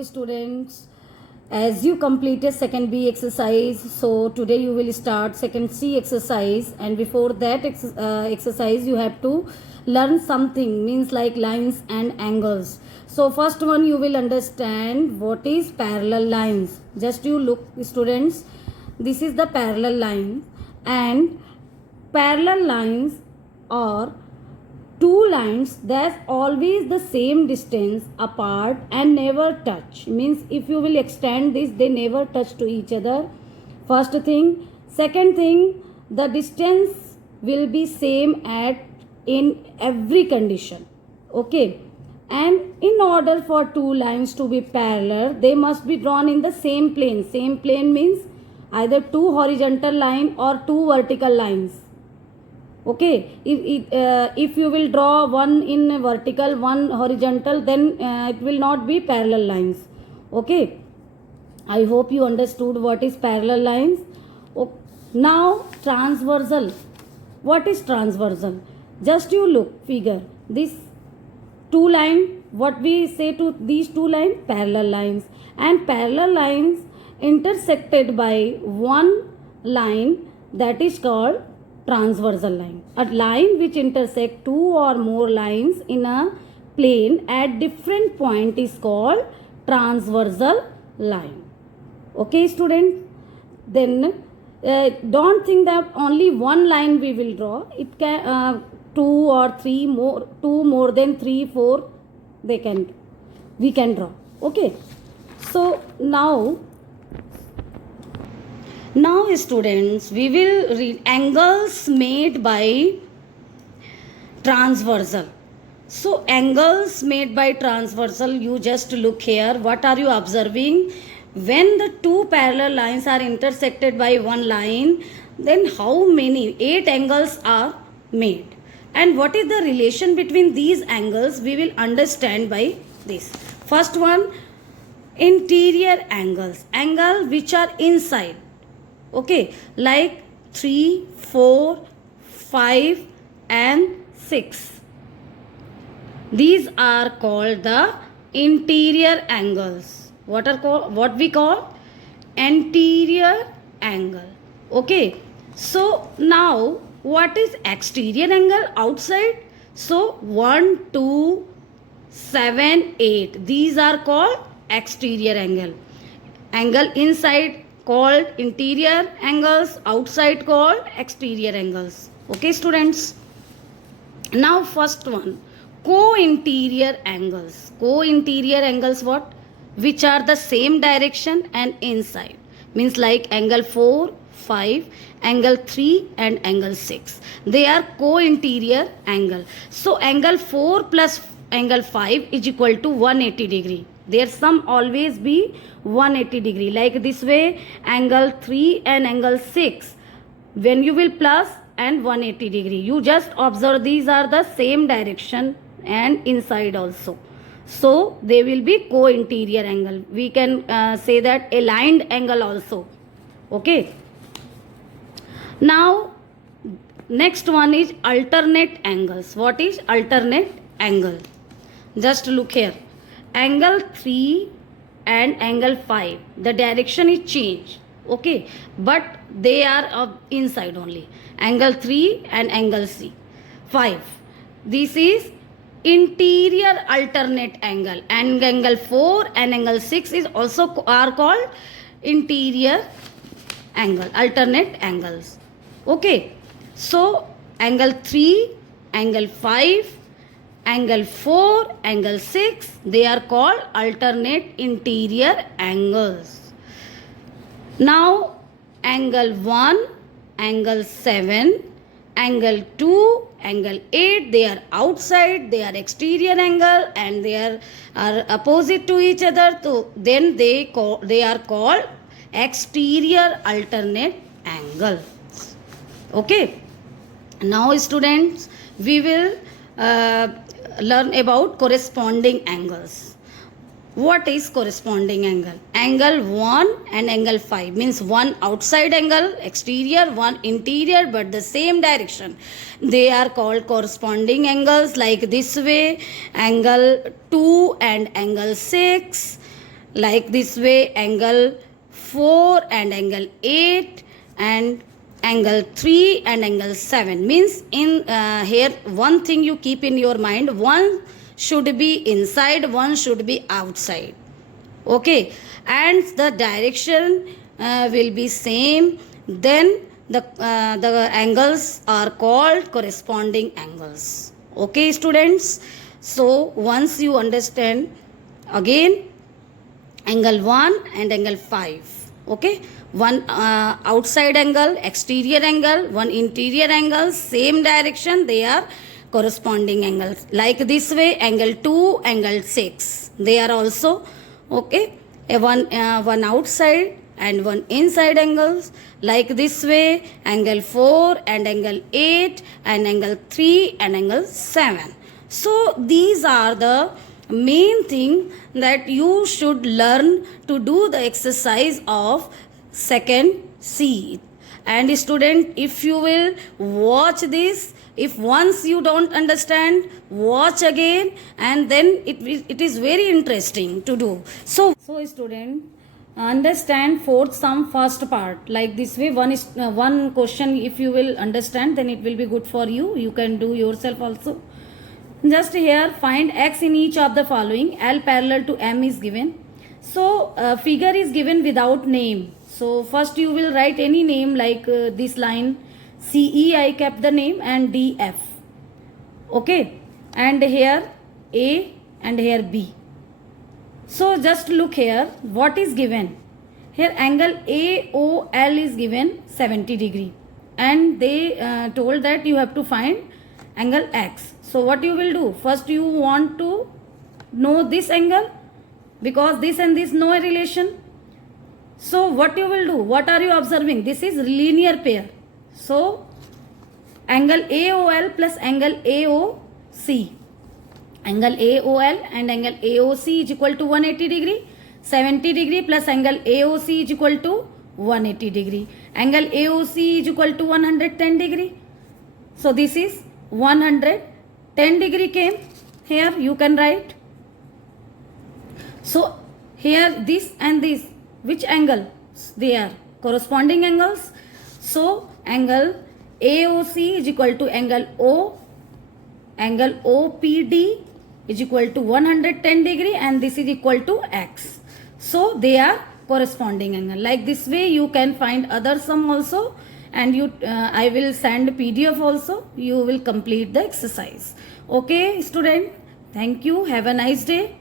Hello students, as you completed second B exercise, so today you will start second C exercise, and before that exercise you have to learn something, means like lines and angles. So first one you will understand what is parallel lines. Just you look students, this is the parallel line, and parallel lines are two lines that's always the same distance apart and never touch, means if you will extend this they never touch to each other. First thing. Second thing, the distance will be same at in every condition. Okay, and in order for two lines to be parallel they must be drawn in the same plane. Same plane means either two horizontal line or two vertical lines. Okay, if you will draw one in vertical, one horizontal, then it will not be parallel lines. Okay, I hope you understood what is parallel lines. Okay. Now transversal. What is transversal? Just you look figure, this two line, what we say to these two lines? Parallel lines. And parallel lines intersected by one line, that is called transversal line. A line which intersect two or more lines in a plane at different point is called transversal line. Okay students, then don't think that only one line we will draw. It can two or three more, two more than three, four we can draw. Okay, so now students, we will read angles made by transversal. So angles made by transversal, you just look here. What are you observing? When the two parallel lines are intersected by one line, then how many? 8 angles are made. And what is the relation between these angles? We will understand by this. First one, interior angles. Angle which are inside. Okay, like 3, 4, 5 and 6. These are called the interior angles. What we call anterior angle. Okay, so now what is exterior angle? Outside. So 1, 2, 7, 8. These are called exterior angle. Angle inside called interior angles, outside called exterior angles. Okay students, now first one, co-interior angles. Co-interior angles what? Which are the same direction and inside, means like angle 4, 5, angle 3 and angle 6. They are co-interior angle. So angle 4 plus angle 5 is equal to 180 degree. Their sum always be 180 degree. Like this way, angle 3 and angle 6, when you will plus and 180 degree. You just observe these are the same direction and inside also. So they will be co-interior angle. We can say that aligned angle also. Okay. Now next one is alternate angles. What is alternate angle? Just look here. Angle 3 and angle 5, the direction is changed. Okay, but they are inside only. Angle 3 and angle 5. This is interior alternate angle. And angle 4 and angle 6 is also are called interior angle, alternate angles. Okay, so angle 3, angle 5, angle 4, angle 6, they are called alternate interior angles. Now angle 1, angle 7, angle 2, angle 8, they are outside, they are exterior angle and they are opposite to each other. So then they are called exterior alternate angle. Okay, now students, we will learn about corresponding angles. What is corresponding angle? Angle 1 and angle 5 means one outside angle, exterior, one interior, but the same direction. They are called corresponding angles, like this way, angle 2 and angle 6, like this way, angle 4 and angle 8 and angle 3 and angle 7. Means in here one thing you keep in your mind, one should be inside, one should be outside. Okay, and the direction will be same. Then the angles are called corresponding angles. Okay, students. So once you understand, again angle 1 and angle 5. Okay, one outside angle, exterior angle, one interior angle, same direction, they are corresponding angles. Like this way, angle 2, angle 6, they are also okay, one outside and one inside angles. Like this way, angle 4 and angle 8 and angle 3 and angle 7. So these are the main thing that you should learn to do the exercise of second C. And student, if you will watch this, if once you don't understand, watch again, and then it is very interesting to do. So student, understand fourth sum first part. Like this way, one question if you will understand, then it will be good for you. You can do yourself also. Just here, find x in each of the following. L parallel to M is given. So figure is given without name. So first you will write any name, like this line CE, I kept the name, and DF. Okay, and here A and here B. So just look here, what is given? Here angle AOL is given 70 degree, and they told that you have to find angle X. So what you will do? First you want to know this angle, because this and this no relation. So what you will do? What are you observing? This is linear pair. So angle AOL plus angle AOC. Angle AOL and angle AOC is equal to 180 degree. 70 degree plus angle AOC is equal to 180 degree. Angle AOC is equal to 110 degree. So this is 110 degree came. Here you can write. So here this and this, which angle? They are corresponding angles. So angle AOC is equal to angle O. Angle OPD is equal to 110 degree, and this is equal to X. So they are corresponding angle. Like this way you can find other sum also, and I will send PDF also. You will complete the exercise. Okay student, thank you. Have a nice day.